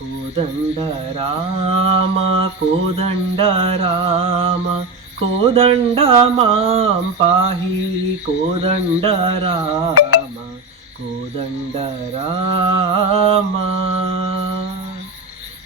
కోదండ రామ కోదండ రామ కోదండ మాం పాహి కోదండ రామ కోదండ రామ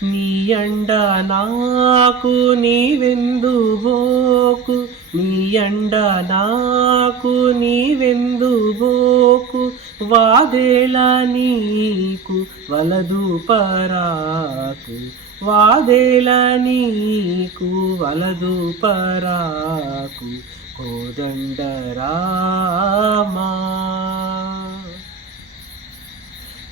నీ అండ నాకు నీవెందుబోకు నీ అండ నాకు నీవెందుబోకు వాదేల నీకు వలదు పరాకు వాదేల నీకు వలదు పరాకు కోదండ రామా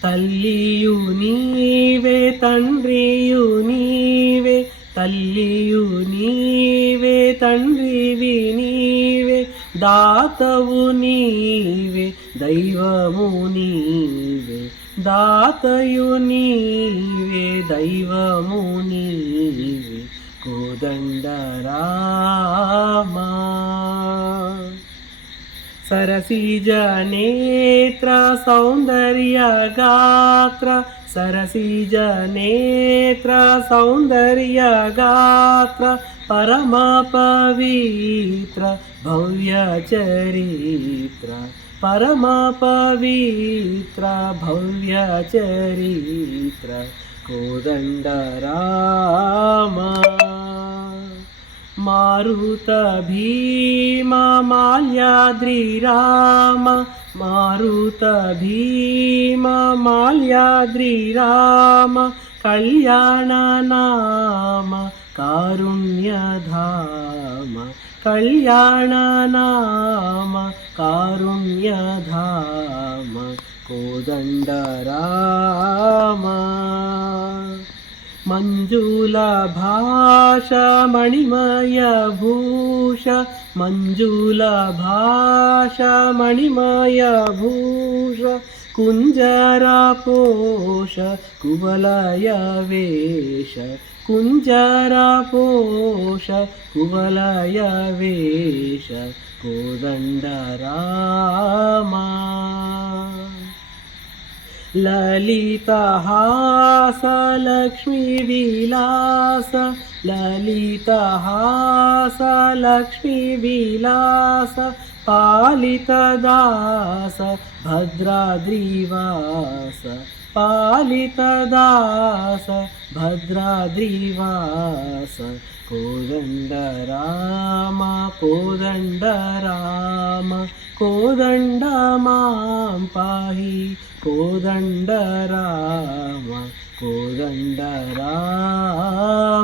తల్లియు నీవే తండ్రియు నీవే తల్లియు నీవే తండ్రివి నీవే దాతవు నీవే దైవము నీవే దాతయు నీవే దైవము నీవే కోదండ రామా సరసిజ నేత్ర సౌందర్య గాత్ర సరసిజ నేత్ర సౌందర్య గాత్ర పరమ పవిత్ర భవ్య చరిత్ర పరమ పవిత్ర భవ్య చరిత్ర కోదండ రామా మారుత భీమ మాల్యాద్రి రామ మారుత భీమ మాల్యాద్రి రామ కళ్యాణ నామ కారుణ్యధామ కళ్యాణ నామ కారుణ్యధామ కోదండ రామ మంజుల భాష మణిమయ భూష మంజుల భాష మణిమయ భూష కుంజర పోష కువలయ వేష కుంజర పోష కువలయ వేష కోదండ రామా లలితహాస లక్ష్మీ విలాస లలితహాస లక్ష్మీ విలాస పాలితదాస భద్రాద్రివాస పాలితదాస భద్రాద్రివాస కోదండ రామ కోదండ రామ కోదండ మాం పాహి కోదండ రామ కోదండ రామ